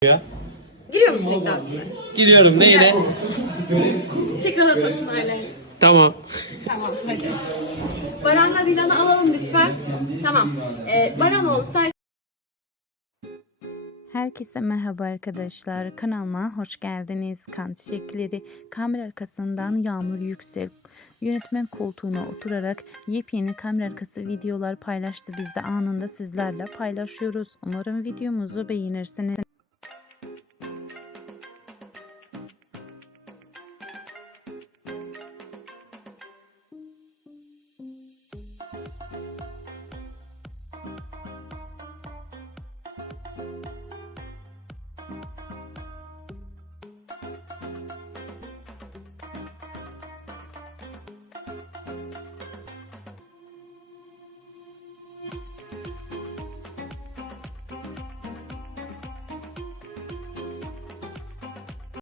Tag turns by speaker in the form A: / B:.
A: Ya.
B: Giriyor musun iddiasına?
A: Giriyorum neyle?
B: Çikolata ısmarlayın.
A: Tamam.
B: Tamam hadi. Baran'la Dilan'ı alalım lütfen. Tamam. Baran oğlum sen...
C: Herkese merhaba arkadaşlar. Kanalıma hoş geldiniz. Kan Çiçekleri kamera arkasından Yağmur Yüksel yönetmen koltuğuna oturarak yepyeni kamera arkası videolar paylaştı. Biz de anında sizlerle paylaşıyoruz. Umarım videomuzu beğenirsiniz.